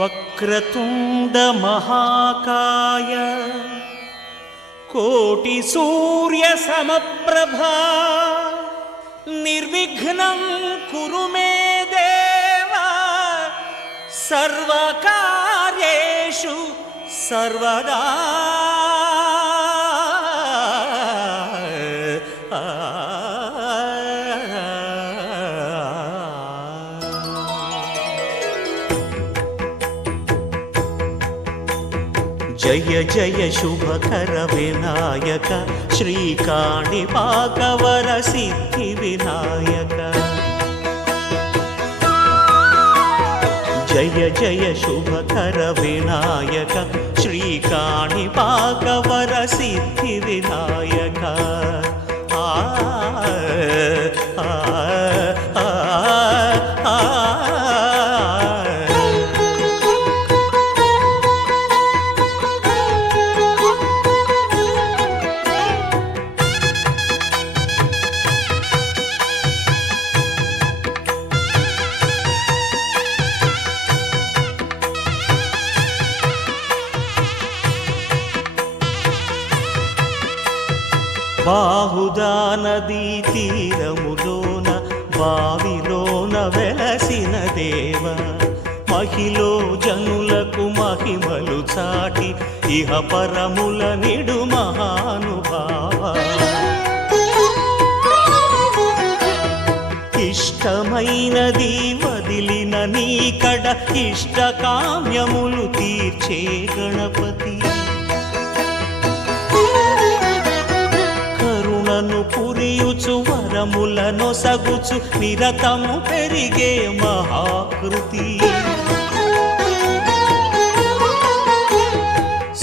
వక్రతుండ మహాకాయ కోటి సూర్య సమప్రభా నిర్విఘ్నం కురు మే దేవ సర్వకార్యేషు సర్వదా. జయ జయ శుభకర వినాయక శ్రీకాణిపాకవర సిద్ధి వినాయక. జయ జయ శుభకర వినాయక శ్రీకాణిపాకవర సిద్ధి వినాయక. ఆ బాహుదా నదీ తీరములోన బావిలోన వెలసిన దేవ మహిలో జనులకు మహిమలు చాటి ఇహ పరముల నిడు మహానుభావ. ఇష్టమైనది వదిలిన నీకడ ఇష్ట కామ్యములు తీర్చే గణపతి. పురియుచు వరములను సగుచు నిరతము పెరిగే మహాకృతి.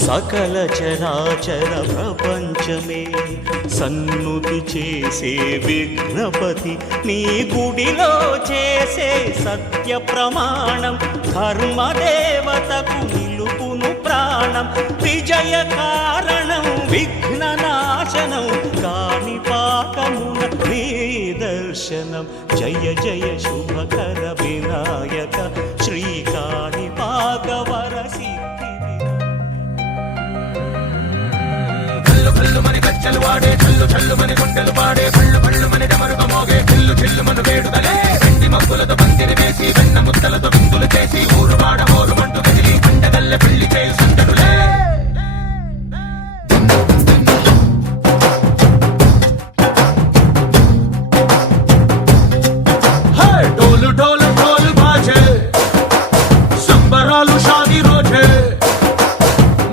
సకల చరాచర ప్రపంచమే సన్నుతి చేసే విఘ్నపతి. నీ గుడిలో చేసే సత్య ప్రమాణం ధర్మదేవతకు నిలుపును ప్రాణం. విజయ కారణం విఘ్న నాశనం కాణిపాకమున నీ దర్శనం. జయ జయ శుభకర వినాయక శ్రీకాణిపాకవర సిద్ధి. కల్లు కల్లు మని గజ్జలు వాడే చల్లు చల్లు మని గుండెలు పాడే కళ్ళు కళ్ళు మని డమరుగ మోగే చిల్లు చిల్లు మను వేడుదలే. వెండి మబ్బులతో పందిరి వేసి వెన్న ముద్దలతో విందులు చేసి ఊరు వాడ హోరు మంటూ కదిలి పండగల్లె పెళ్లి చేయు సందడులే. డోలు డోలు డోలు బాజే సంబరాలు షాదీ రోజే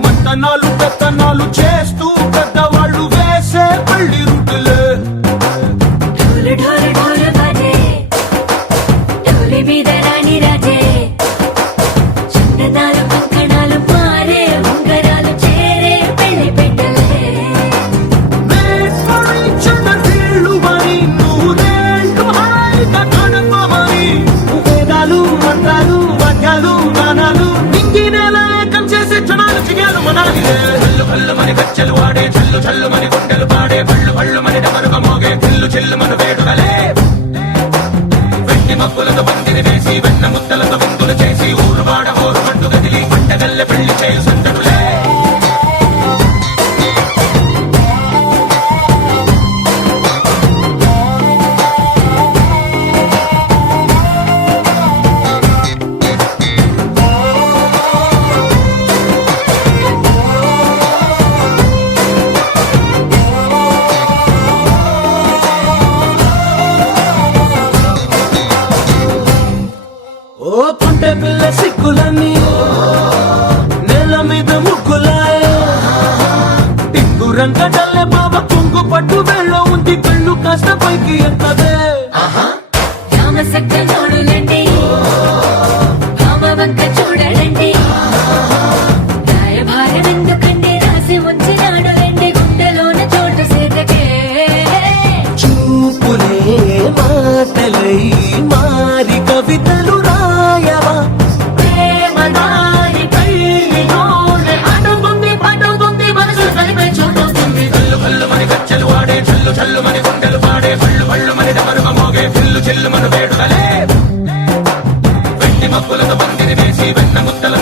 మంతనాలు పెత్తనాలు చేస్తూ పెద్దవాళ్ళు వేసే పళ్ళి రుట్టులే. ఢోలు ఢోలు ఢోలు బాజే ఢోలి మీద రాణి రాజే చందనాలు కంకణాలు మారే ఉంగరాలు చేరే పెళ్లి పెట్టలే. మంత్రాలు వాద్యాలు గానాలు ఇంగినేలా ఏకం చేసే క్షణాలు చిగాలు మనాలి. కల్లు కల్లు మని గజ్జలు వాడే చల్లు చల్లు మని గుండెలు పాడే పళ్ళు పళ్ళు మని డమరుగ మోగే చిల్లు చిల్లు మను వేడుదలే. వెండి మబ్బులతో పందిరి వేసి వెన్న ముద్దలతో విందులు చేసి ఊరు వాడ హోరు మంటూ కదిలి పండగల్లె పెళ్లి చేయు సందడులే. పిల్ల సిక్కులని నెల మీద ముగ్గులాయ టింగు రంగడల్లే బాబా కుంగు పట్టు వెళ్ళ ఉంది కళ్ళు కాస్త పైకి ఎంతదే. చూడండి వంక చూడండి భారం ఎందుకండి రాసి వచ్చినాడు రండి గుండెలోన చోటు సేదకే. చూపులే మాటలై మారి కవితలు రాయవా ప్రేమదారి పెళ్లి నోరు అడుగుంది పడుగుంది మనసు కలిపే చూడుతుంది. కల్లు కల్లు మని గజ్జలు వాడే చల్లు చల్లు మని గుండెలు పాడే పళ్ళు పళ్ళు మని డమరుగ మోగే చిల్లు చిల్లు మను వేడుదలే. వెండి మబ్బులతో పందిరి వేసి వెన్న ముద్దల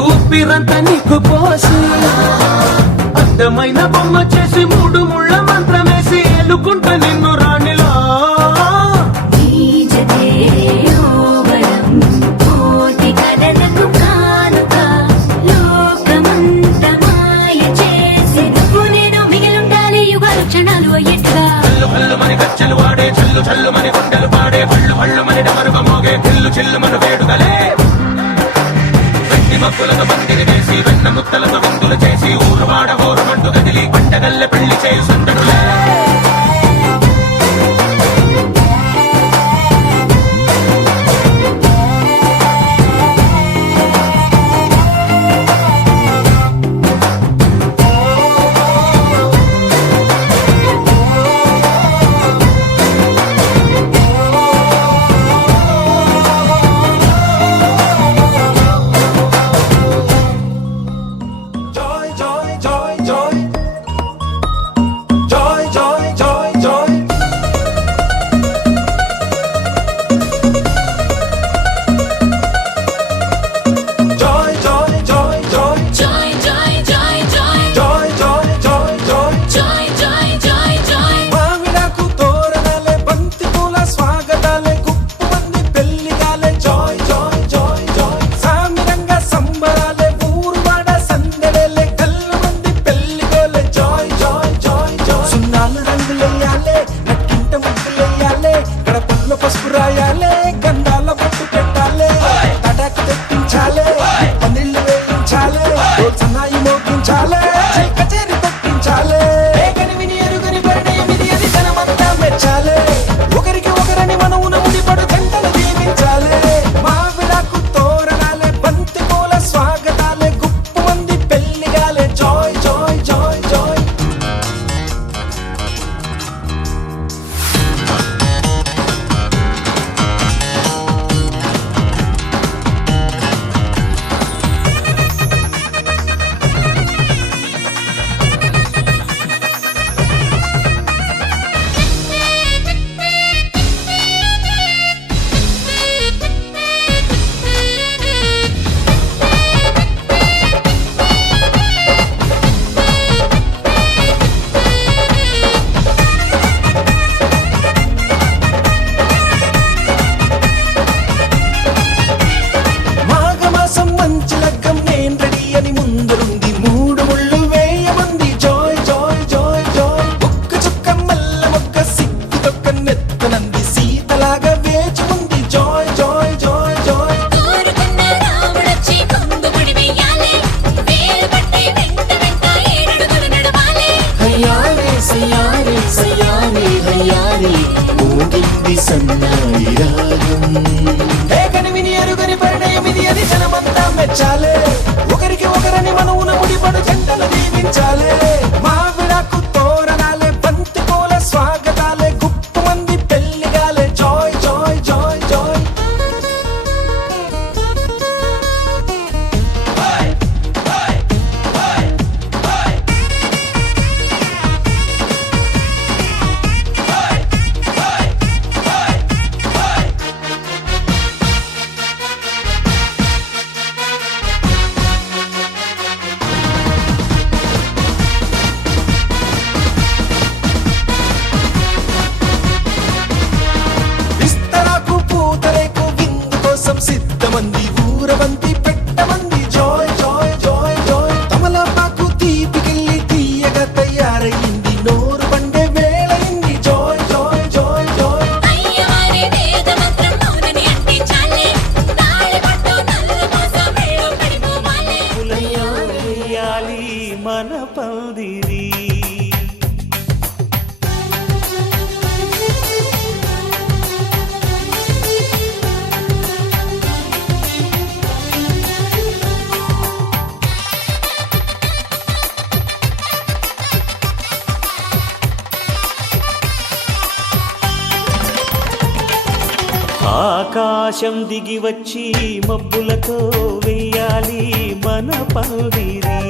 ఊపిరంతా నీకు పోసి అందమైన బొమ్మ చేసి మూడు ముళ్ళ మంత్రమేసి ఎలుకుంట నిన్ను రాణిలా మని కచ్చలు వాడే చల్లు చల్లు మని గుండెలు పాడే పళ్ళు పళ్ళు మని డమరుగ మోగే చిల్లు చిల్లు మన వేడుదలే వెండి మబ్బులతో పందిరి వేసి వెన్న ముత్తలతో విందులు చేసి ఊరు వాడ ఊరుమంటూ కదిలి పంటగల్లె పెళ్లి చేయు సందడులే పసుపు రాయాలే గంధాల పట్టు పెట్టాలే తటాకు తెప్పించాలే పన్నీళ్లు వేయించాలే సన్నాయి మోగించాలే కచేరి పెట్టించాలే కనివిని ఎరుగని పరిణయం ఇది అది జనమంతా మెచ్చాలే ఒకరికి ఒకరని మనవున ముడిపడు గంటలు దీవించాలే మావిడాకు తోరణాలే బంతి పూల స్వాగతాలే గుప్పు మంది పెళ్లిగాలే జాయ్ జాయ్ జాయ్ జాయ్ కనివిని ఎరుగని పరిణయం ఇది అది జనమంతా మెచ్చాలే ఒకరికి ఒకరని మనవున ముడిపడు జంటలు దీవించాలే మావిడాకు తోరణాలే బంతి పూల స్వాగతాలే గుప్పు మంది పెళ్లిగాలే జాయ్ జాయ్ జాయ్ జాయ్ సిద్ధమంది ఊరవంతి పెట్టమంది జాయ్ జాయ్ జాయ్ జాయ్ తమలపాకు తీపికెళ్ళి తీయగా తయారయ్యింది నోరు పండే వేళయింది జాయ్ జాయ్ జాయ్ జాయ్ మన పందిరి ఆకాశం దిగి వచ్చి మబ్బులతో వెయ్యాలి మన పందిరి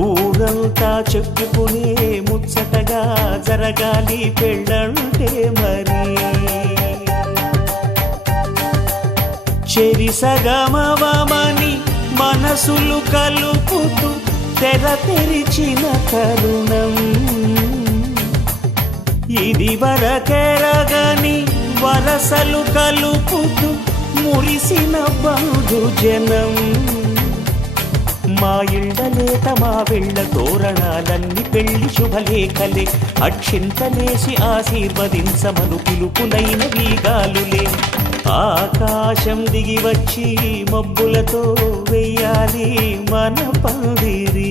ఊరంతా చెప్పుకునే ముచ్చటగా జరగాలి పెళ్ళంటే మరి చెరి సగమవమని మనసులు కలుపుతూ తెర తెరిచిన తరుణం ఇది వరకెరగని వరసలు కలుపుతూ మురిసిన బంధుజనం మా ఇళ్ళలేత మా వెళ్ళ తోరణాలన్నీ పెళ్లి శుభలేఖలే అక్షింతలేసి ఆశీర్వదించమను పిలుపులైన వీగాలులే ఆకాశం దిగి వచ్చి మబ్బులతో వెయ్యాలి మన పందిరి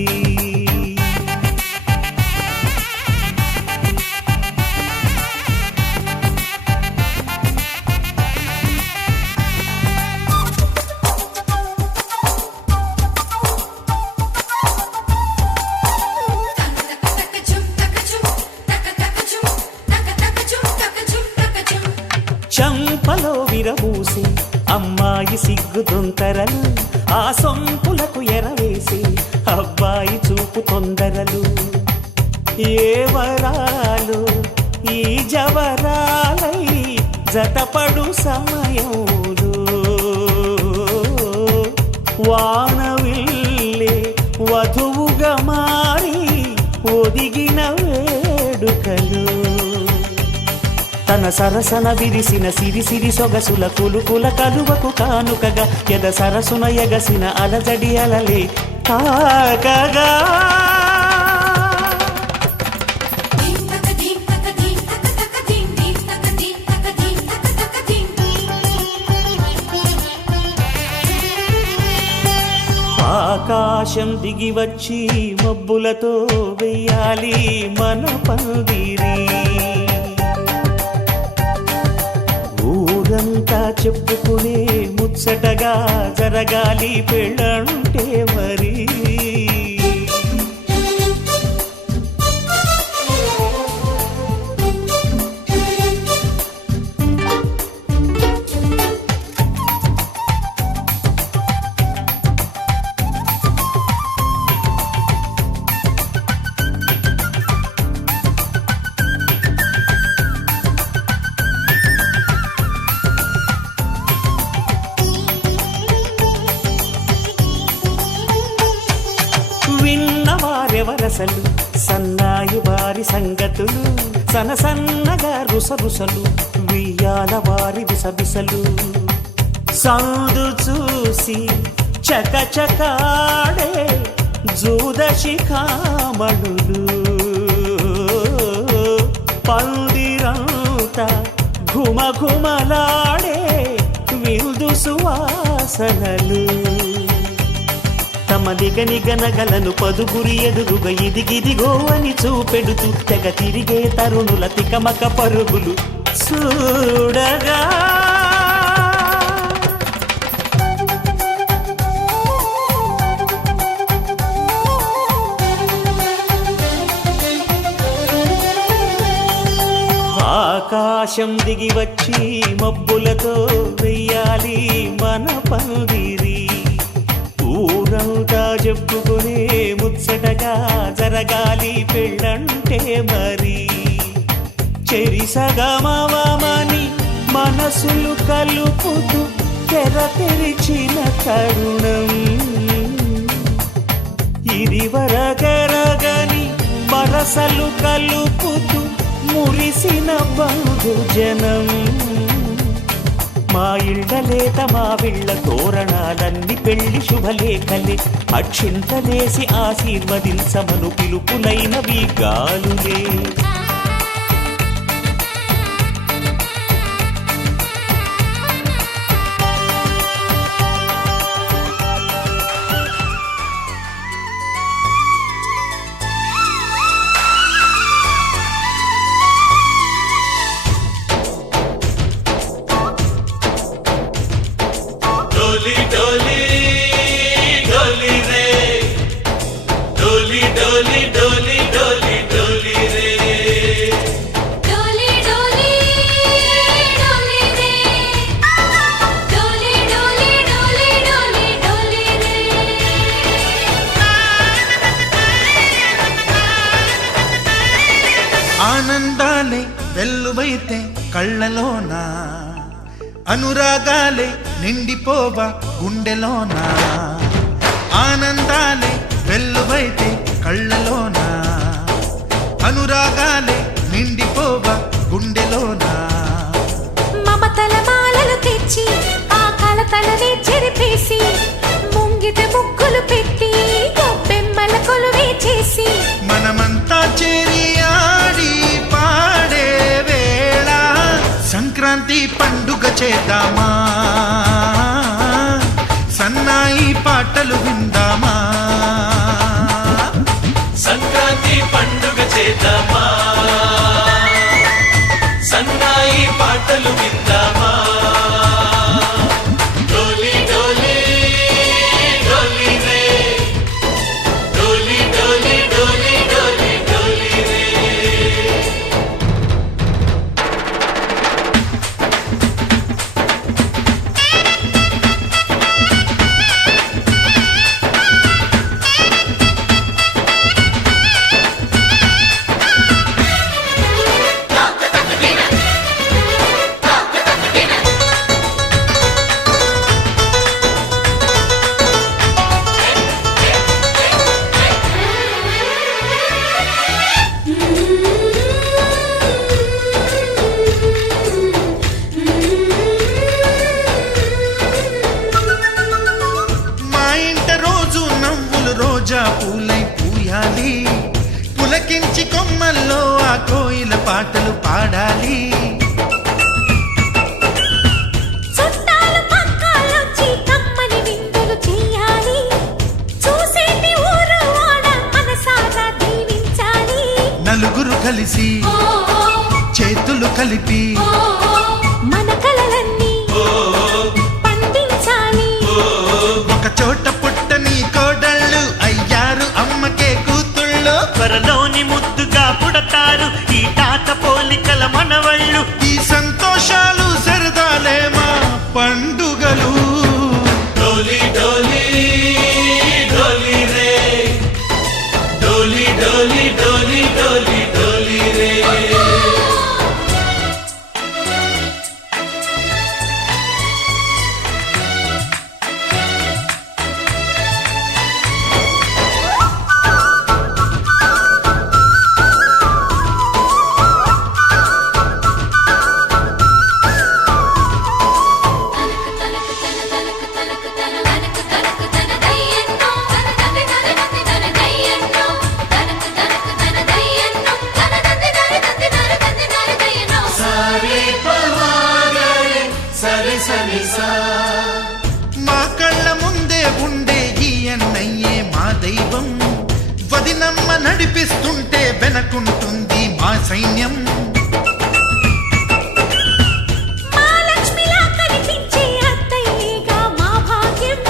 చంపలో విరబూసి అమ్మాయి సిగ్గు దొంతరలు ఆ సొంపులకు ఎరవేసి అబ్బాయి చూపు తొందరలు ఏ వరాలు ఈ జవరాలై జతపడు సమయంలో వానవిల్లే వధువుగా మారి ఒదిగిన వేడుకలు తన సరసన విరిసిన సిరిసిరి సొగసుల కులుకుల కలువకు కానుకగా ఎద సరసున ఎగసిన అలజడి అలలే తాకగా ఆకాశం దిగి వచ్చి మబ్బులతో వెయ్యాలి మన పందిరి ఊరంతా చెప్పుకునే ముచ్చటగా జరగాలి పెళ్ళంటే మరి విన్నవారెవరసలు సన్నాయి వారి సంగతులు సన్నగా రుసరుసలు వియ్యాల వారి విసబిసలు సందు చూసి చకచకాడే జూదశిఖామణులు పందిరంతా ఘుమఘుమలాడే విందు సువాసనలు తమ నిగనగలను పదుగురి ఎదురుగా ఇదిగిదిగో అని చూపెడుతూ తెగ తిరిగే తరుణుల తికమక పరుగులు చూడగా ఆకాశం దిగి వచ్చి మబ్బులతో వెయ్యాలి మన పందిరి ఊరంతా చెప్పుకునే ముచ్చటగా జరగాలి పెళ్ళంటే మరి చెరి సగమవమని మనసులు కలుపుతూ తెర తెరిచిన తరుణం ఇది వరకెరగని వరసలు కలుపుతూ మురిసిన బంధుజనం మా ఇళ్ళలేత మా విళ్ళ తోరణాలన్నీ పెళ్లి శుభలేఖలే అక్షింతలేసి ఆశీర్వదించమను పిలుపులైనవి గాలులే डोली डोली डोली रे डोली डोली डोली डोली डोली रे डोली डोली डोली रे डोली डोली डोली डोली डोली रे ఆనందాలే వెల్లువైతే కళ్ళలోనా అనురాగాలే నిండిపోవ గుండెలోన, ఆనందాలే వెల్లువైతే కళ్ళలోన, అనురాగాలే నిండిపోవ గుండెలోన. మమతల మాలలు తెచ్చి ఆ కలతలని చెరిపేసి, ముంగిట ముగ్గులు పెట్టి గొప్పెమ్మల కొలువే చేసి, మనమంతా చేరి ఆడి పాడే వేళ సంక్రాంతి పండుగ చేద్దామా, సన్నాయి పాటలు విందామా. సంక్రాంతి పండుగ చేద్దామా, సన్నాయి పాటలు విందామా. డోలి డోలి డోలి రే, డోలి డోలి డోలి డోలి డోలి రే. మా ఇంట రోజు నవ్వులు రోజా పూలై పూయాలి, పులకించి కొమ్మల్లో ఆ కోయిల పాటలు పాడాలి. చుట్టాలు పక్కాలొచ్చి కమ్మని విందులు చెయ్యాలి, చూసేటి ఊరు వాడ మనసారా దీవించాలి. నలుగురు కలిసి చేతులు కలిపి మన కలలన్నీ పండించాలి. ఒక చోట పుట్టని కోడళ్ళు అయ్యారు అమ్మకే కూతుళ్ళు, త్వరలోని ముద్దుగా పుడతారు ఈ తాత పోలికల మనవళ్ళు. ఈ సంతోషాలు సరదాలే మా పండుగలు. డోలి డోలి డోలి రే, డోలి డోలి డోలి డోలి డోలి రే. మా కళ్ళ ముందే ఉండే ఈ అన్నయ్యే మా దైవం, వదినమ్మ నడిపిస్తుంటే వెనకుంటుంది మా సైన్యం. మా లక్ష్మిలా కనిపించే అత్తయ్యేగా మా భాగ్యం,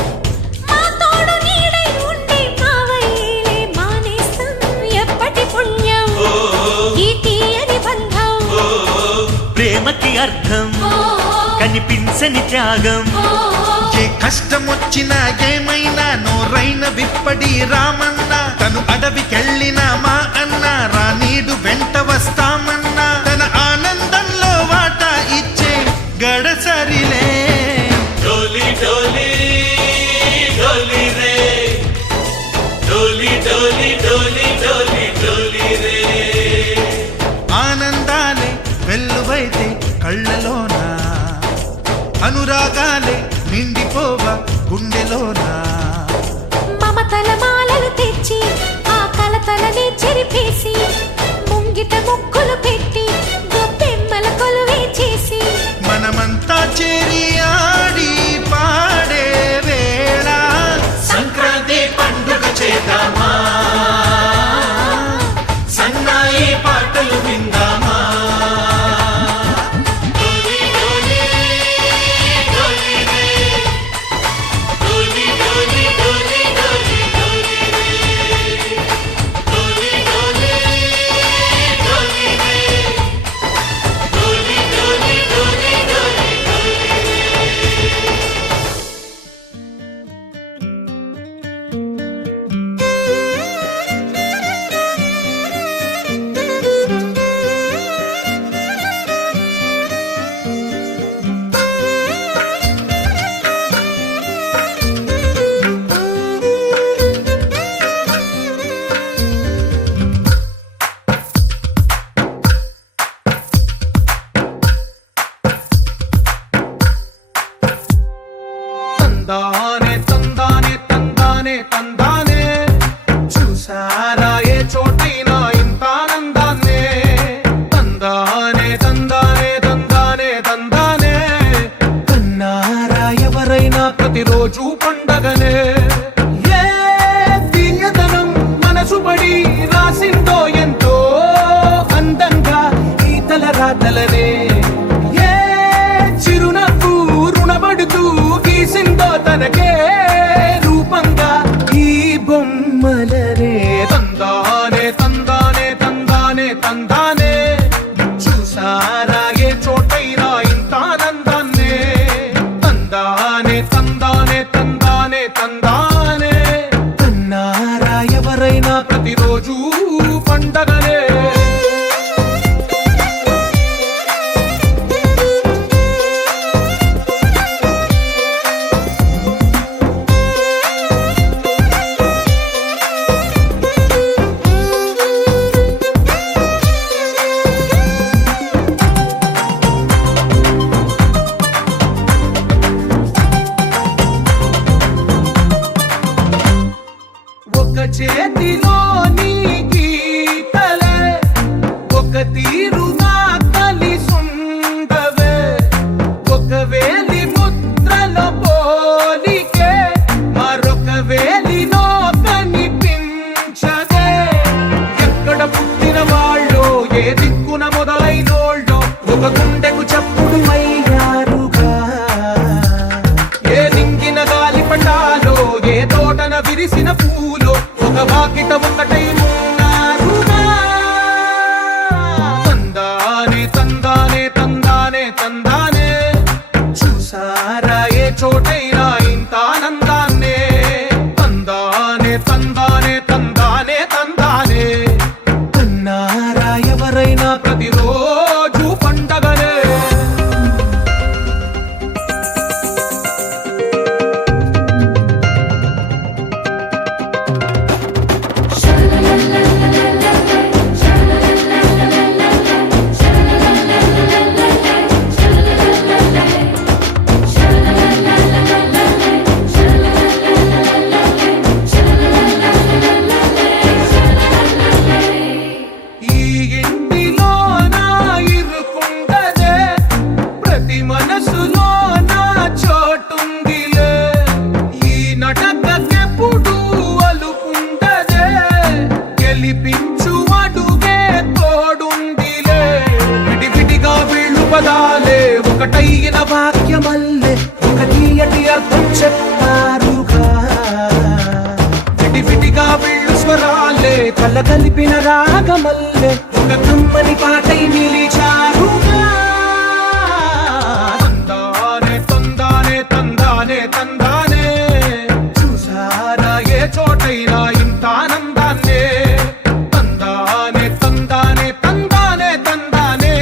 మా తోడు నీడై ఉండే మావయ్యేలే మా నేస్తం. ఎప్పటి పుణ్యం ఈ తీయని బంధం, ప్రేమకి అర్థం కనిపించని త్యాగం. ఏ కష్టం వచ్చినా ఏమైనా నోరైన విప్పడి రామన్న, తను అడవికెళ్ళిన మా అన్న రానీడు వెంట వస్తామన్నా, తన ఆనందంలో వాటా ఇచ్చే గడసరిలే. డోలి డోలి డోలి రే, డోలి డోలి డోలి డోలి డోలి రే. ఆనందాలే వెల్లువైతే కళ్ళలోన, అనురాగాలే నిండిపోవ గుండెలోన. మమతల మాలలు తెచ్చి ఆ కలతలని చెరిపేసి, ముంగిట ముగ్గులు పెట్టి గొప్పెమ్మల కొలువే చేసి, మనమంతా చేరి ఆడి పాడే వేళ సంక్రాంతి పండుగ చేద్దామా, సన్నాయి పాటలు విందామా. డోలి డోలి డోలి రే, డోలి డోలి డోలి డోలి డోలి రే, డోలి డోలి డోలి రే, ప్రతిరోజు పండగనే ఏ తీయదనం మనసు పడి రాసిందో ఎంతో అందంగా ఈ తల రాతలనే ఏ చిరునవ్వు రుణపడుతూ గీసిందో తనకే రూపంగా ఈ బొమ్మలనే తందానే తందానే తందానే తందానే చూసారా ఏ చోటైనా ఇంత ఆనందాన్నే తందానే తందానే తందానే తందానే అన్నారా ఎవరైనా ప్రతిరోజు పండగనే ఒక చేతిలో నీ గీతలే ఒక తీరుగా కలిసుండవే ఒక వేలి ముద్రల పోలికే మరొక వేలిలో కనిపించదే ఎక్కడ పుట్టిన వాళ్ళో ఏ దిక్కున మొదలైనోళ్ళో ఒక గుండెకు చప్పుడు అయ్యారుగా ఏ దింగిన గాలి పటాలో ఏ తోటన విరిసిన పూలో ఒక వాకిట ఒకటై ఉన్నారుగా తందానే తందానే తందానే తందానే చూసారా ఏ చోటైనా ఇంత ఆనందాన్నే తందానే తందానే తందానే తందానే అన్నారా ఎవరైనా ప్రతిరోజు పండగనే ఈ ఇంటిలో నా ఇరుకుండదే ప్రతి మనసులో నా చోటుందిలే ఈ నటకెప్పుడు అలుకుండదే గెలిపించు అడుగే తోడుందిలే విడివిడిగా వీళ్ళు పదాలే ఒకటైన వాక్యమల్లే ఒక తీయటి అర్థం చెప్తారుగా విడివిడిగా వీళ్ళు స్వరాలే కళ్ళ కలిపిన రాగమల్లే ఒక కమ్మని పాటై నిలిచారుగా తందానే తందానే తందానే తందానే చూసారా ఏ చోటైనా ఇంత ఆనందాన్నే తందానే తందానే తందానే తందానే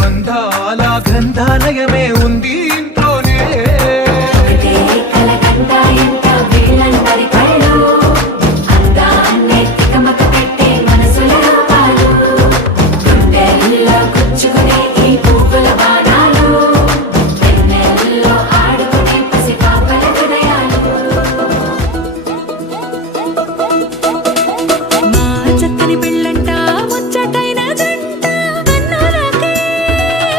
బంధాల గ్రంథాలయమే ఉంది ఇంట్లోనే ఒకటే కలకండ ఎంత వీళ్ళందరి కళ్ళు అందాన్నే తికమక పెట్టే మనసుల రూపాలు గుండెల్లో గుచ్చుకునే ఈ పువ్వుల బాణాలు వెన్నెల్లో ఆడుకునే పసిపాపల హృదయాలు మా చక్కని పెళ్ళంట ముచ్చటైన జంట కన్నులకే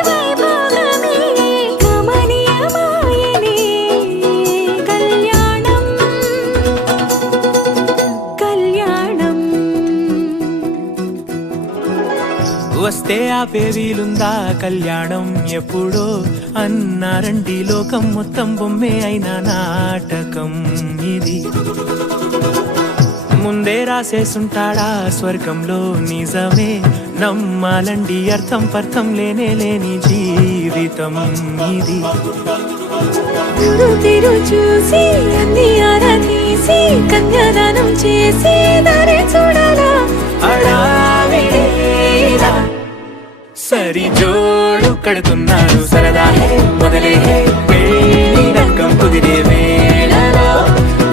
వైభోగమే కమనీయమాయనే కళ్యాణం కళ్యాణం వస్తే ఆపే వీలుందా కళ్యాణం ఎప్పుడో అన్నారండి లోకం మొత్తం బొమ్మే అయిన నాటకం ఇది ముందే రాసేసుంటాడా స్వర్గంలో నిజమే నమ్మాలండి అర్థం పర్థం లేనే లేని జీవితం ఇది గురు తిరు చూసి అన్ని ఆరా తీసి కన్యాదానం చేసి దారి చూడాలా హడావిడిలా సరి జోడు కడుతున్నారు సరదా హే మొదలే హే పెళ్లి రంగం కుదిరే వేళలో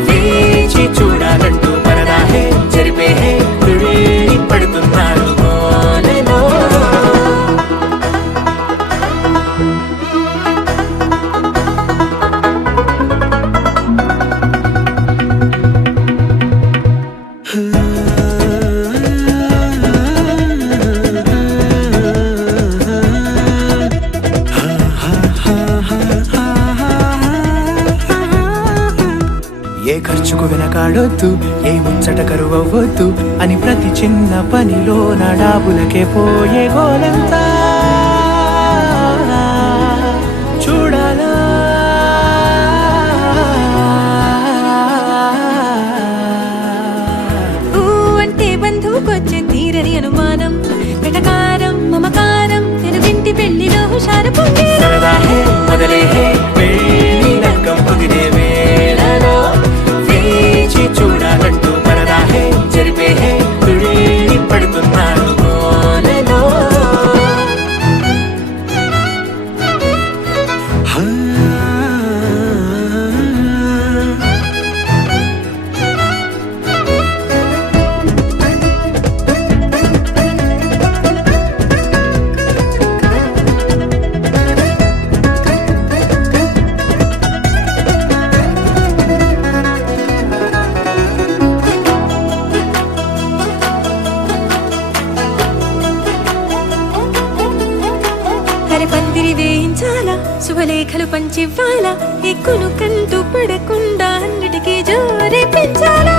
వేచి చూడాలంటూ పరదా హే జరిపే హే తుళ్ళి పడుతున్నారు గోలలో ఎందుకు వెనకాడొద్దు, ఏ ముచ్చట కరువవ్వొద్దు అని ప్రతి చిన్న పనిలో నడాబులకే పోయే గోలంతా చూడాలా. అంటే బంధువుకొచ్చే తీరని అనుమానం, వెటకారం మమకారం తెలుగింటి పెళ్లిలో హుషారు పొంగే సరదా హే మొదలే హే పెళ్లి లగ్గం కుదిరే వేళలో వేచి చూడాలంటూ పరదా హే జరిపే హే తుళ్ళి పడుతున్నాడు గోలలో. పందిరి వేయించాలా, శుభలేఖలు పంచివ్వాలా, ఎక్కును కంటూ పడకుండా అన్నిటికీ జోరే పెంచాలా.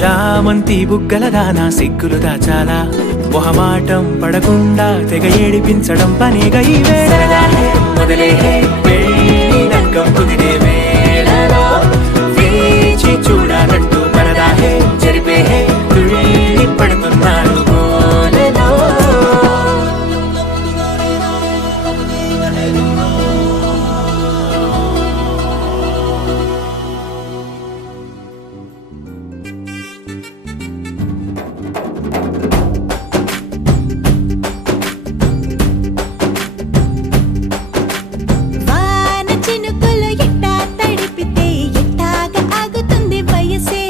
చామంతి బుగ్గల దానా సిగ్గులు దాచాలా, మొహమాటం పడకుండా తెగ ఏడిపించడం పనిగా ఈ వేళ మొదలే హే పెళ్లి లగ్గం కుదిరే వేళలో వేచి చూడాలంటూ పరదా హే జరిపే హే తుళ్ళి పడుతున్నాడు గోలలో. వాన చినుకులు ఎట్టా తడిపితే ఎట్టాగా ఆగుతుంది వయసే,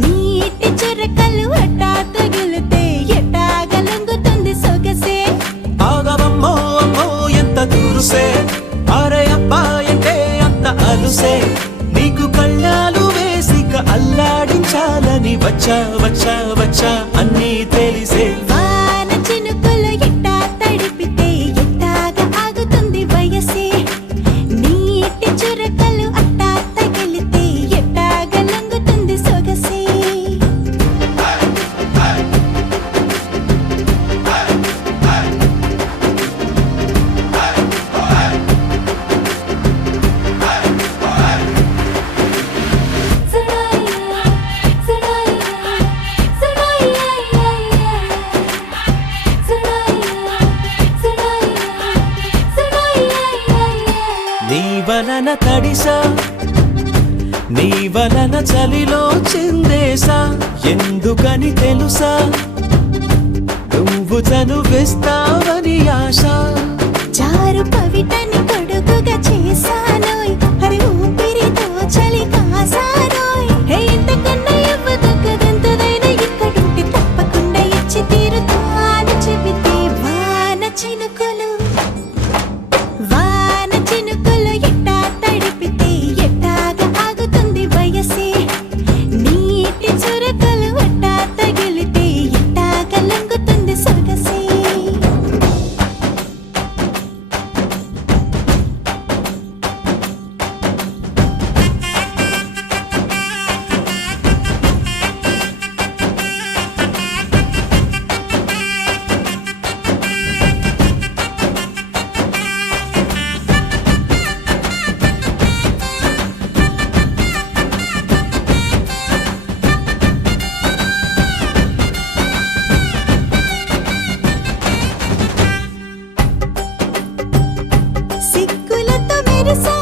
నీటి చురకలు అట్టా తగిలితే ఎట్టాగా లొంగుతుంది సొగసే. ఆగవమ్మో అమ్మో ఎంత దూరుసే, అరే అబ్బాయంటే అంత అలుసే, నీకు కళ్ళాలు వేసిక అల్లాడించాలని వచ్చా వచ్చా వచ్చా అన్నీ తెలిసే. వాన చినుకులు ఎట్టా తడిపితే ఎట్టాగా ఆగుతుంది వయసే, నీటి చురకలు అట్టా తగిలితే ఎట్టాగా లొంగుతుంది సొగసే. నీ వలన తడిసా, నీ వలన చలిలో చిందేసా, ఎందుకని తెలుసా నువ్వు చనువిస్తావని ఆశ. చారు పవిటని కొడుకుగా చేశానోయ్, హరి ఊపిరితో చలి కాసానోయ్. హే ఇంతకన్నా ఇవ్వదగ్గదెంతదైనా ఇక్కడుంటే తప్పకుండా ఇచ్చి తీరుతాను చెబితే. వాన చినుకులు ఎట్టా తడిపితే ఎట్టాగా ఆగుతుంది వయసే, నీటి చురకలు అట్టా తగిలితే ఎట్టాగా లొంగుతుంది సొగసే. సిగ్గులతో మెరిసా,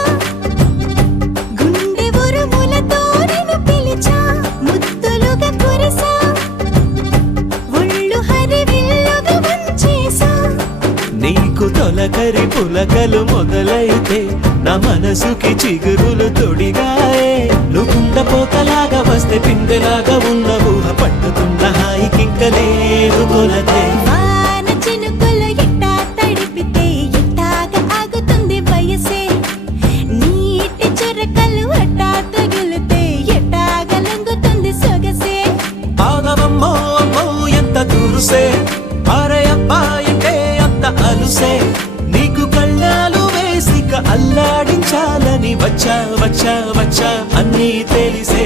గుండె ఉరుములతో నిన్ను పిలిచా, ముద్దులుగా కురిసా, ఒళ్ళు హరివిల్లుగా వంచేసా. నీకు తొలకరి పులకలు మొదలైతే నా మనసుకి చిగురులు తొడిగాయే. నువ్వుండపోతలాగా వస్తే పిందెలాగా ఉన్న ఊహ పట్టుతున్న హాయికింక లేదు కొలతే. వాన చినుకులు ఎట్టా తడిపితే ఎట్టాగా ఆగుతుంది వయసే, నీటి చురకలు అట్టా తగిలితే ఎట్టాగా లొంగుతుంది సొగసే. ఆగవమ్మో అమ్మో ఎంత దూరుసే, అల్లాడించాలని వచ్చా వచ్చా వచ్చా అన్నీ తెలిసే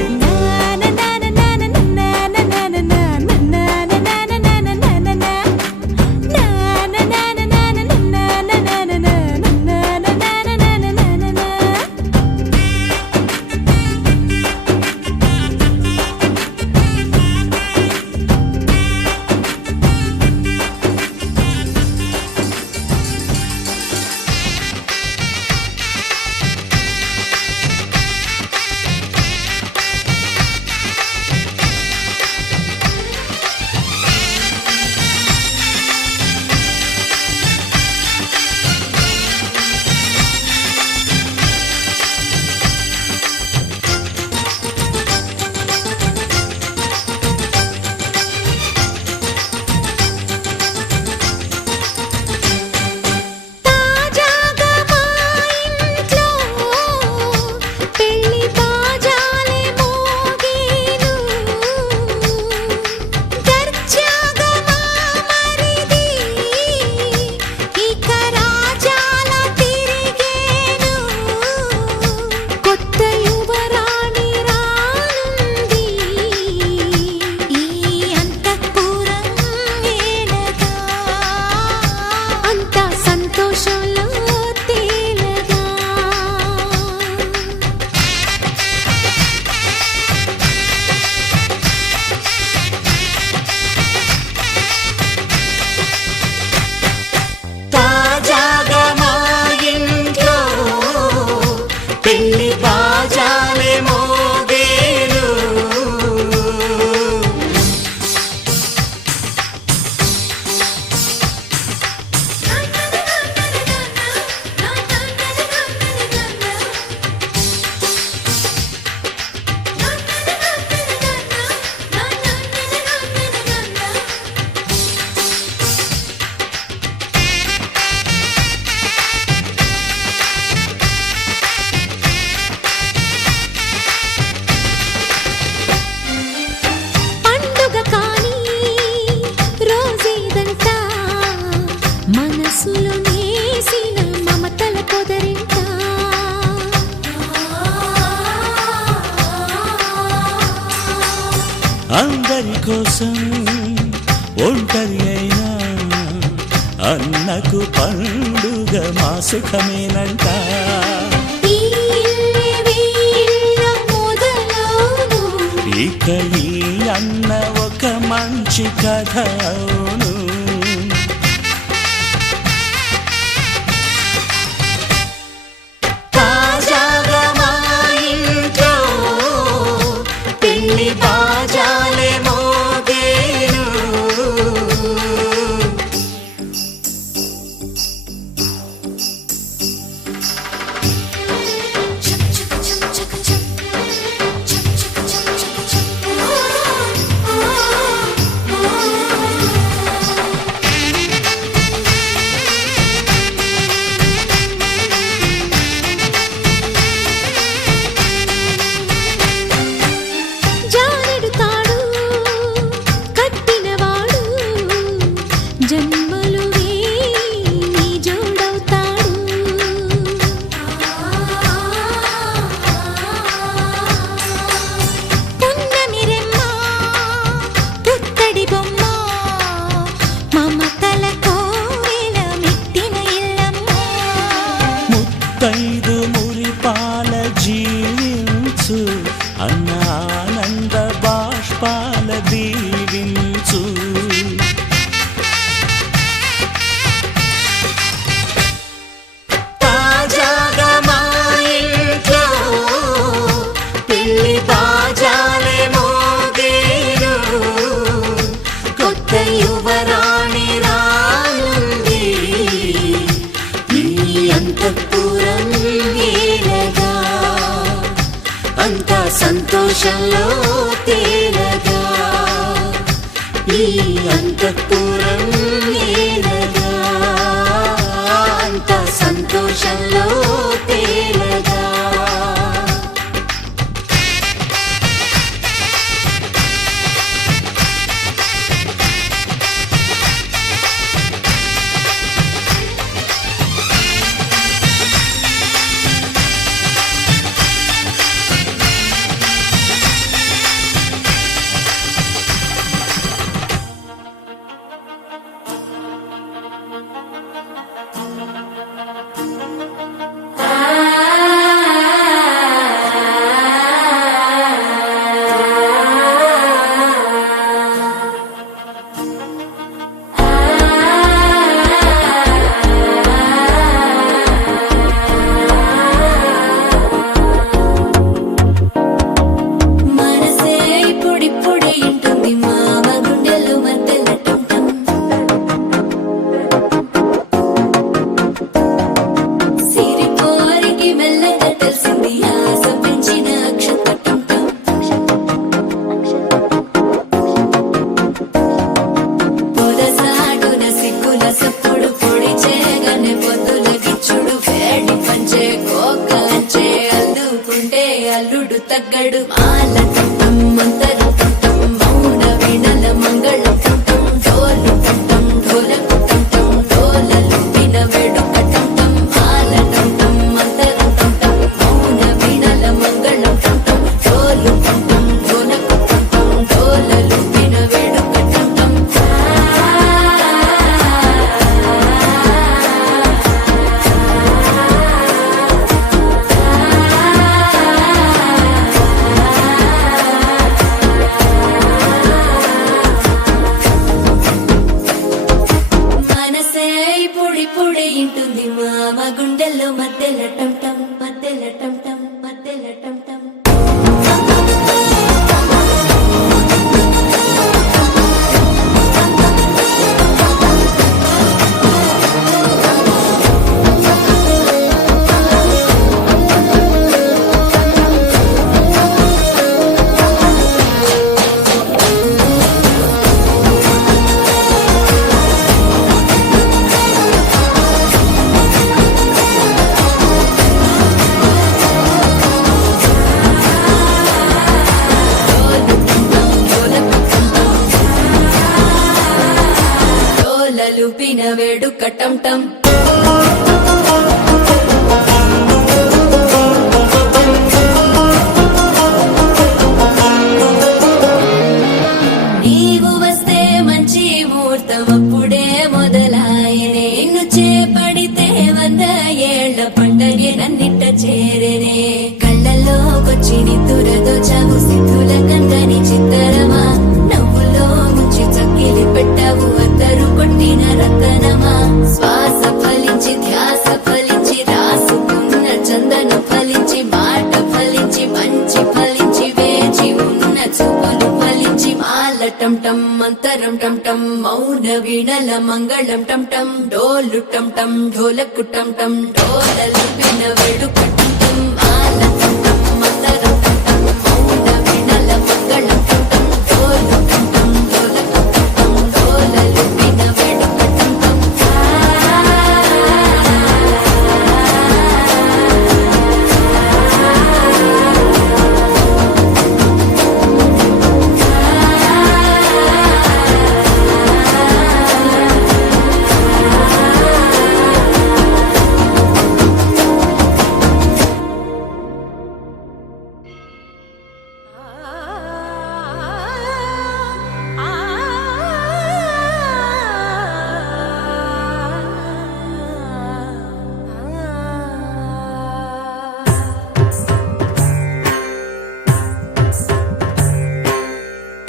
అందరి కోసం ఒంటరి అయినా అన్నకు పండుగ మా సుఖమేనంట ఇక ఈ అన్న ఒక మంచి కథ అవును ముత్తైదు మురిపాల జీవించు అన్న ఆనంద బాష్పాల దీవించు తాజాగా మా ఇంట్లో పెళ్లి బాజాలే మోగేను కొత్త యువరాణి రానుంది ఈ అంతఃపురం ఏలగా అంతా సంతోషంలో తేలగా ఈ అంతఃపురం ఏలగా అంతా సంతోషంలో తేలగా మాల టం మంతరం టం మౌన వీణల మంగళం టం డోలు టం ఢోలకు టం డోలలు విన వేడుక టం మాల టం మంతరం టం మౌన వీణల మంగళం టం డోలు టం ఢోలకు టం డోలలు విన వేడుక టం మనసే పొడి పొడి ఇంటుంది మామ గుండెల్లో మధ్యల టం టం మధ్యల టం టం మధ్యల టం టం డోలలు పిన వేడుక టం టం నీవు వస్తే మంచి ముహూర్తం అప్పుడే మొదలాయనే నిన్ను చేపడితే 100 ఏళ్ల పండగే నన్నిట్ట చేరేనే కళ్ళల్లోకొచ్చి నిద్దురదో చావు సిద్ధుల కందని చిత్తరమా నవ్వులో ముంచి చక్కిలి పెట్టావు అందరూ కొట్టిన రతనమా శ్వాస ఫలించి ధ్యాస ఫలించి రాసుకున్న చందన ఫలించి మాట ఫలించి మంచి ఫలించి వేచి ఉన్న చూపులు ఫలించి మాల టం టం మంతరం టం టం మౌన వీణల మంగళం టం టం డోలు టం టం ఢోలకు టం టం డోలలు విన వేడుక టం టం మాల టం టం మంతరం టం టం మౌన వీణల మంగళం టం టం డోలు టం టం ఢోలకు టం టం డోలలు విన వేడుక టం టం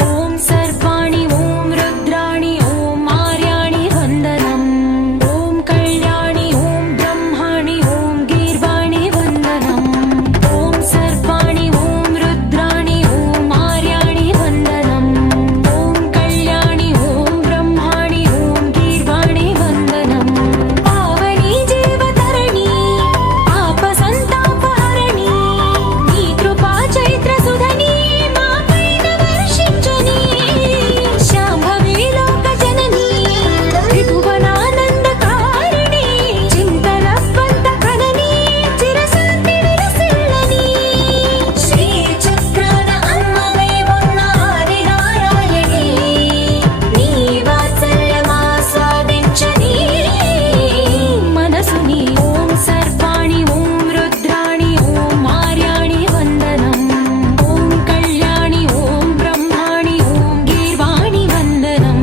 ఓం సర్వాణి ఓం రుద్రాణి ఓం మార్యాణి వందనం ఓం కళ్యాణి ఓం బ్రహ్మాణి ఓం గీర్వాణి వందనం ఓం సర్వాణి ఓం రుద్రాణి ఓం మార్యాణి వందనం ఓం కళ్యాణి ఓం బ్రహ్మాణి ఓం గీర్వాణి వందనం పావని జీవతరణి పాప సంతాపహరణి నీ కృపా చైత్ర సుధని మా పైన వర్షించని శాంభవి లోక జనని త్రిభువనానందకారిణి చింతన స్పంద కనని చిరశాంతి విలసిల్లని శ్రీ చక్రాన అమ్మవై ఉన్న ఆదినారాయణి నీ వాత్సల్యమాస్వాదించని మనసుని ఓం సర్వాణి ఓం రుద్రాణి ఓం మార్యాణి వందనం ఓం కళ్యాణి ఓం బ్రహ్మాణి ఓం గీర్వాణి వందనం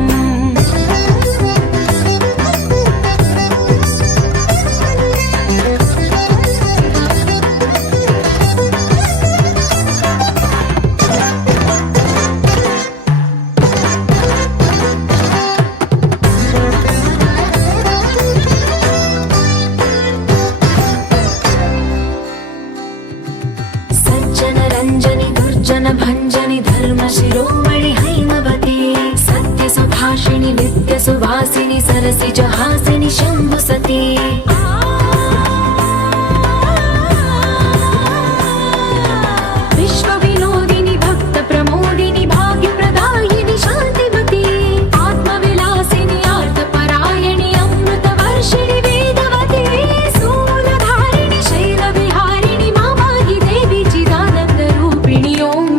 సజ్జన రంజని దుర్జన భంజని ధర్మ శిరోమణి హైమవతి సత్య సుభాషిణి నిత్య సువాసిని సరసి జహాసిని శంభు సతీ విశ్వ వినోదిని భక్త ప్రమోదిని భాగ్య ప్రదాయిని శాంతిమతి ఆత్మ విలాసిని ఆర్త పరాయణి అమృత వర్షిణి వేదవతి శూలధారిణి శైల విహారిణి మామాగి దేవి చిదానంద రూపిణి ఓం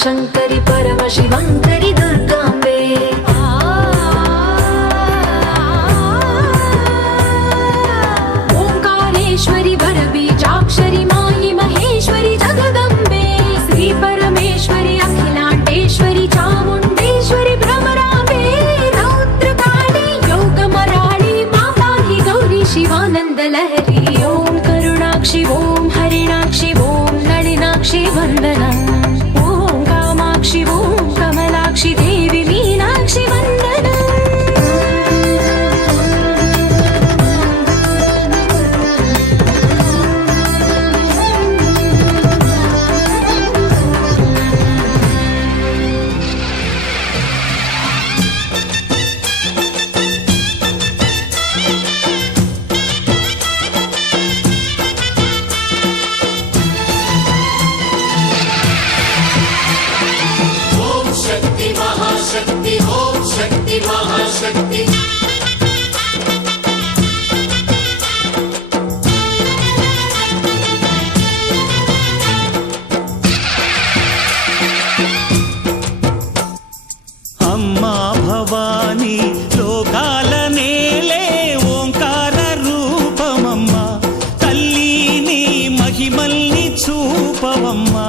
శంకరి పరమ శివంకరి దుర్గాంబే ఓంకారేశ్వరి వరబీజాక్షరి మాయి మహేశ్వరి జగదంబే శ్రీ పరమేశ్వరి అఖిలాండేశ్వరి చాముండేశ్వరి భ్రమరాంబే రౌద్రకాళి యోగమరాళి మాతాహి గౌరీ శివానంద లహరి ఓం కరుణాక్షి ఓం హరిణాక్షి ఓం నళినాక్షి వందనం ఓం కామాక్షి ఓం కమలాక్షి దేవి మీనాక్షి వందనం అమ్మా భవానీ లోకాల నేలే ఓంకార రూపమమ్మా తల్లి నీ మహిమల్ని చూపవమ్మా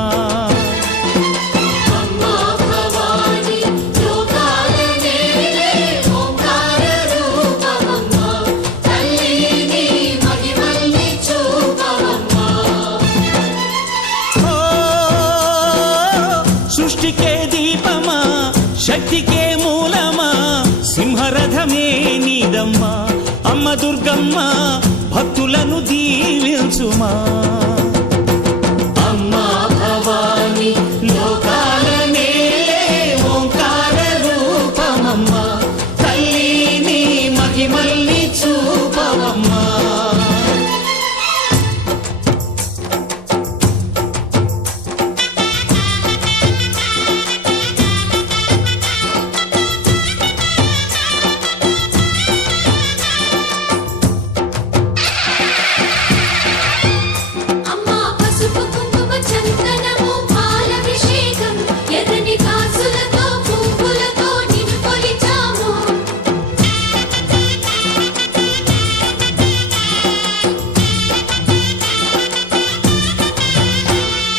సృష్టికే దీపమా శక్తికే మూలమా సింహరథమే నీదమ్మా అమ్మ దుర్గమ్మ భక్తులను దీవించుమా అమ్మా భవాని లోకాల నేలే ఓంకార రూపమమ్మా తల్లి నీ మహిమల్ని చూపవమ్మా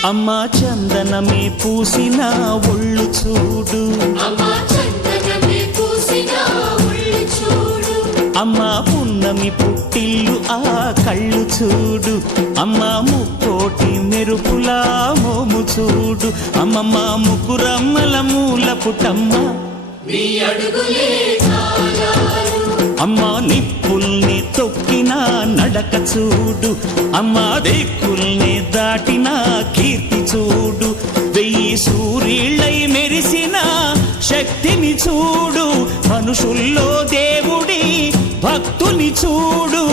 అమ్మా చందనమే పూసిన ఒళ్ళు చూడు అమ్మా పున్నమి పుట్టిల్లు ఆ కళ్ళు చూడు అమ్మా ముక్కోటి మెరుపులా మోము చూడు అమ్మమ్మ ముకురమ్మల మూల పుట్టమ్మ అమ్మా నిప్పుల్ని తొక్కిన నడక చూడు అమ్మా దిక్కుల్ని దాటిన కీర్తి చూడు వెయ్యి సూర్యుళ్ళై మెరిసిన శక్తిని చూడు మనుషుల్లో దేవుడి భక్తుని చూడు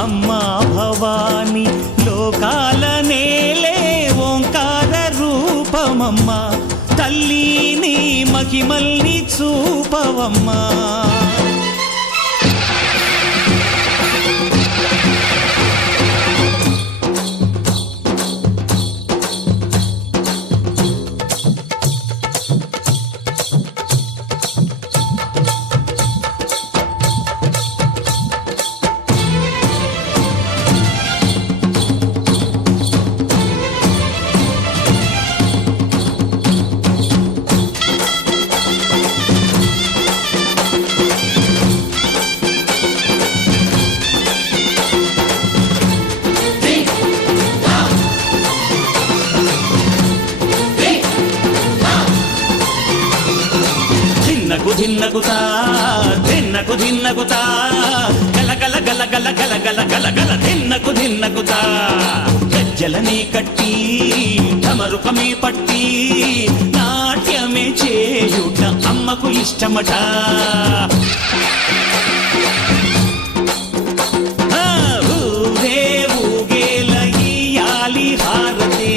అమ్మా భవాని లోకాల నేలే ఓంకార రూపమమ్మా తల్లి నీ మహిమల్ని చూపవమ్మా ధిన్నకుతా ధిన్నకు ధిన్నకుతా గల గల గల గల గల గల గల గల ధిన్నకుతా గజ్జలనే కట్టి ఢమరుకమే పట్టి నాట్యమే చేయుట అమ్మకు ఇష్టమట ఊరే ఊగేల ఇయ్యాలి హారతి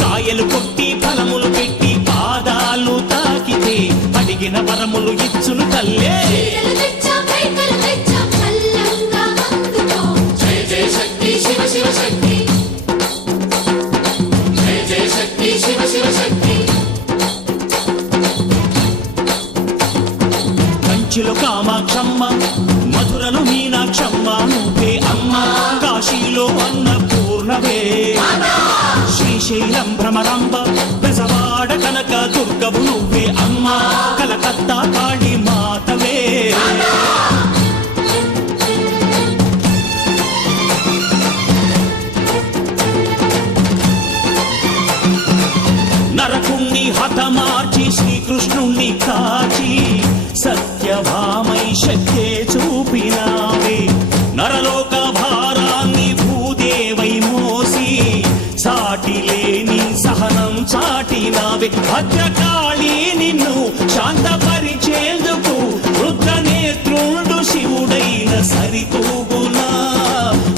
కాయలు కొట్టి ఫలములు పెట్టి పాదాలు తాకితే అడిగిన వరములు కంచిలో కామాక్షమ్మ, మధురలో మీనాక్షమ్మ నువ్వే అమ్మ, కాశీలో అన్నపూర్ణవే, శ్రీశైలం భ్రమరాంబ, బెజవాడ కనక దుర్గవు నువ్వే అమ్మ, కలకత్తా కాళీ మాతవే. నరకుణ్ణి హతమార్చి శ్రీకృష్ణుణ్ణి కాచి సత్యభామై శక్తే చూపినావే, నరలోక భారాన్ని భూదేవై మోసి సాటి లేని సహనం చాటినావే. భద్రకాళి నిన్ను శాంతపరిచేందుకు రుద్రనేత్రుండు శివుడైన సరితూగునా,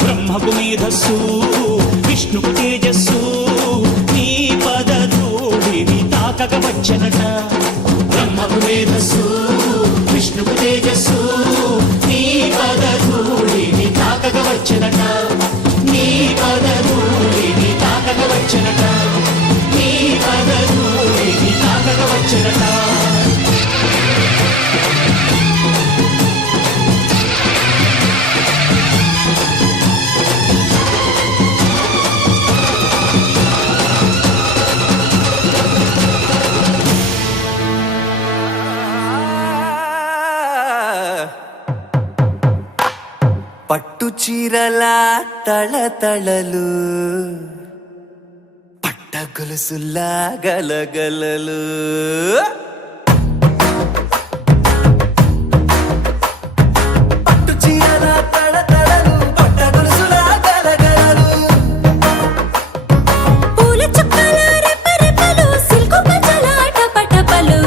బ్రహ్మకు మేధస్సు విష్ణుకు తేజస్సు నీ పదధూళిని తాకక వచ్చనట, బ్రహ్మకు మేధస్సు విష్ణుకు తేజస్సు నీ పదధూళిని తాకక వచ్చనట, నీ పదధూళిని తాకక వచ్చనట, నీ పదధూళిని తాకక వచ్చనట. పట్టు చీరల తళతళలు, పట్ట గొలుసుల్లా గలగలలు, పట్టు చీరల తళతళలు, పట్ట గొలుసుల్లా గలగలలు, పూల చుక్కల రెపరెపలు, సిల్కు పంచల టపటపలు,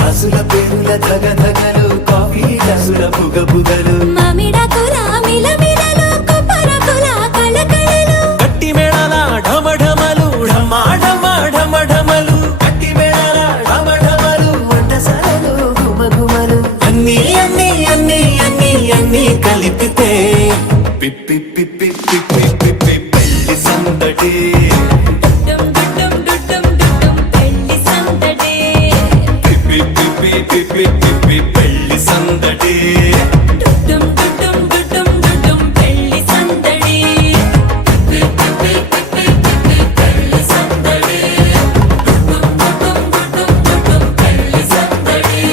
కాసుల పేరుల ధగధగలు, కాఫీ గ్లాసుల బుగబుగలు, మామిడాకుల మిలమిలలు, కొబ్బరకుల కళకళలు, గట్టి మేళాల ఢమఢమలు, ఢమాఢమఢమఢమలు, గట్టి మేళాల ఢమఢమలు, వంటసాలలు గుమగుమలు, అన్నీ అన్నీ అన్నీ అన్నీ అన్నీ కలిపితే పిప్పి పిప్పి పిప్పి పిప్పి పెళ్లి సందడి. డుడ్డుం డుడ్డుం డుడ్డుం డుడ్డుం పెళ్లి సందడి, పిప్పి పిప్పి పిప్పి పిప్పి పెళ్లి సందడి. డుడ్డుం డుడ్డుం డుడ్డుం డుడ్డుం పెళ్లి సందడి, పిప్పి పిప్పి పిప్పి పిప్పి పెళ్లి సందడి, డుడ్డుం డుడ్డుం డుడ్డుం డుడ్డుం పెళ్లి సందడి.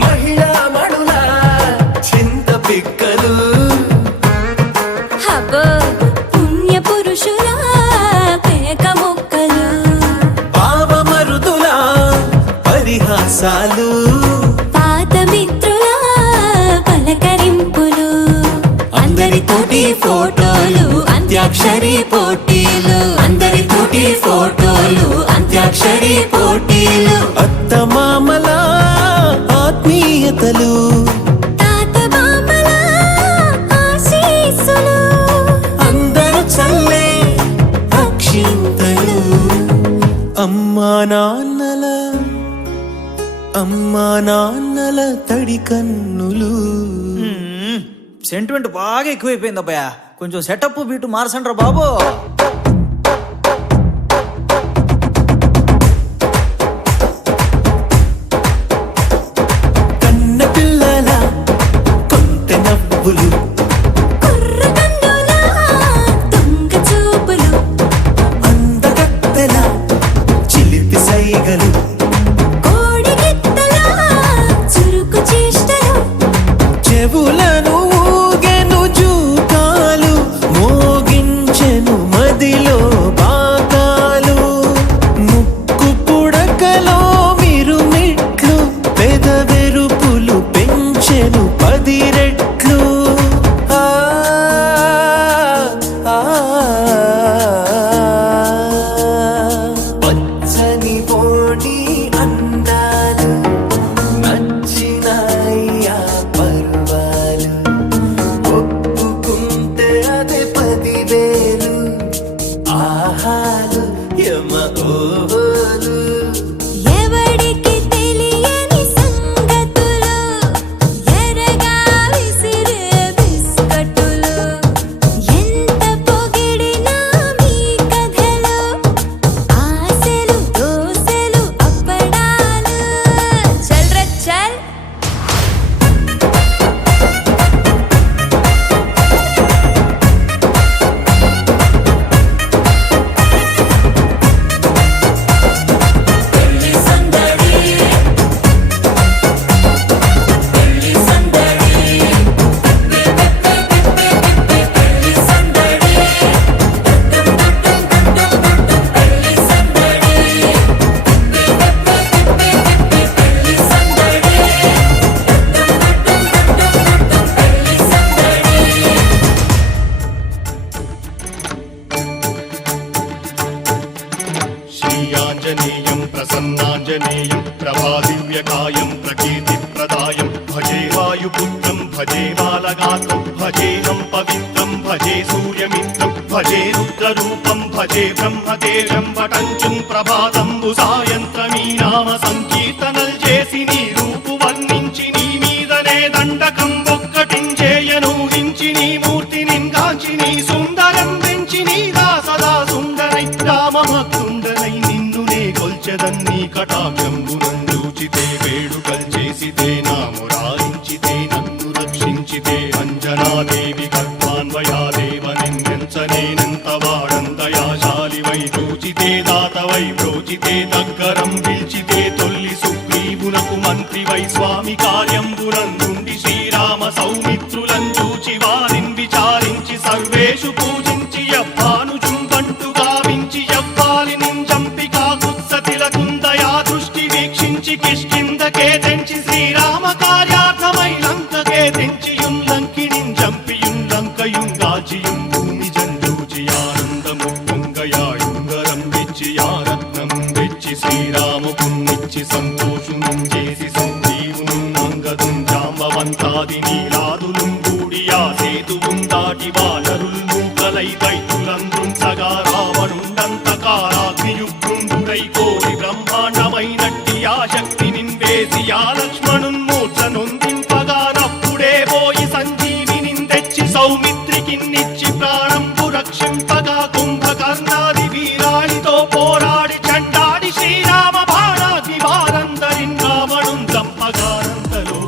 మహిళా మడుల చింత పిక్కలు, హబ్బో పుణ్య పురుషుల పేక మొక్కలు, పావమరుదుల పరిహాసాలు, పాత మిత్రుల పలకరింపులు, అందరితోటి ఫోటోలు అంత్యాక్షరి పోటీలు, అందరితోటి ఫోటోలు అంత్యాక్షరి పోటీలు, అత్తమామల ఆత్మీయతలు, తాత బామ్మల ఆశీస్సులు, అందరూ చల్లే అక్షింతలు, అమ్మా నాన్నల తడి కన్నులు. సెంటిమెంట్ బాగా ఎక్కువైపోయింది అబ్బాయ, కొంచెం సెటప్ బీటు మార్చండ్రా బాబు. కన్న పిల్లల కొంత నవ్వులు, కుర్రకందుల దొంగ చూపులు, అందగత్తెల చిలిపి సైగలు, కోడిగిత్తల చురుకు చేష్టలు, చెవులను ఊగెను జూకాలు, మోగించెను మది పలికే బ్రహ్మతేజం పటంచుం ప్రభాతంబు సాయంత్రమీ నామ సంకీర్తనల్ చేసి నీ రూపు వర్ణించి నీ మీదనే దండకం ఒక్కటించేయను హించి నీ మూర్తి నింగాంచి నీ సుందరం పెంచి నీ సదా సుందరై రామభక్తుండనై నిన్ను నే కొల్చెదన్నీ కటాక్షంబునందూచితే వేడుకల్ చేసితే నా మురారించితే నన్ను రక్షించితే అంజనాదేవి గర్భాన్వయాదేవ నిన్నెంచనేనంత వాడంతయాశాలి వై చూచితే దాతవై ప్రోచితే దగ్గరం పిలిచితే తొల్లి సుగ్రీవునకు మంత్రి వై స్వామి కార్యంబునందుండి శ్రీరామ సౌమిత్రులను చూచి వారిని విచారించి సర్వేషు పూజించి యవ్వాను చుంబంటు గావించి యవ్వాలి నింజంపి కాకుత్సతిలకుందయా దృష్టి వీక్షించి కిష్కిందకే తెంచి శ్రీరామ కార్యార్థమై లంకకే తెంచియుం లంకిణిం జంపియుం లంకయుంగాచియుం భూమి జంజూచి ఆనందము పొంగయాయుంగరం వెచ్చి ఆరత్నం వెచ్చి శ్రీరాముకున్నిచ్చి సంతోషునం చేసి సంజీవును అంగదుం జాంబవంతాది నీలాదులుం కూడి ఆ సేతువుం దాటి వానరుల్ మూకలై దైతులంద్రుం సగా రావణుండంతకారాగ్నియుగ్రుండుడై కోరి బ్రహ్మాండమైనట్టి ఆ శక్తి నిన్వేసి ఆ లక్ష్మణున్ మూర్ఛ నొందింపగానప్పుడే పోయి సంజీవిని తెచ్చి సౌమిత్రికిన్నిచ్చి ప్రాణంపు రక్షింపగా కుంభకర్ణాది వీరాళితో పోరాడి చండాడి శ్రీరామ బాణాగ్ని వారందరిన్ రావణుం చంపగానంతలో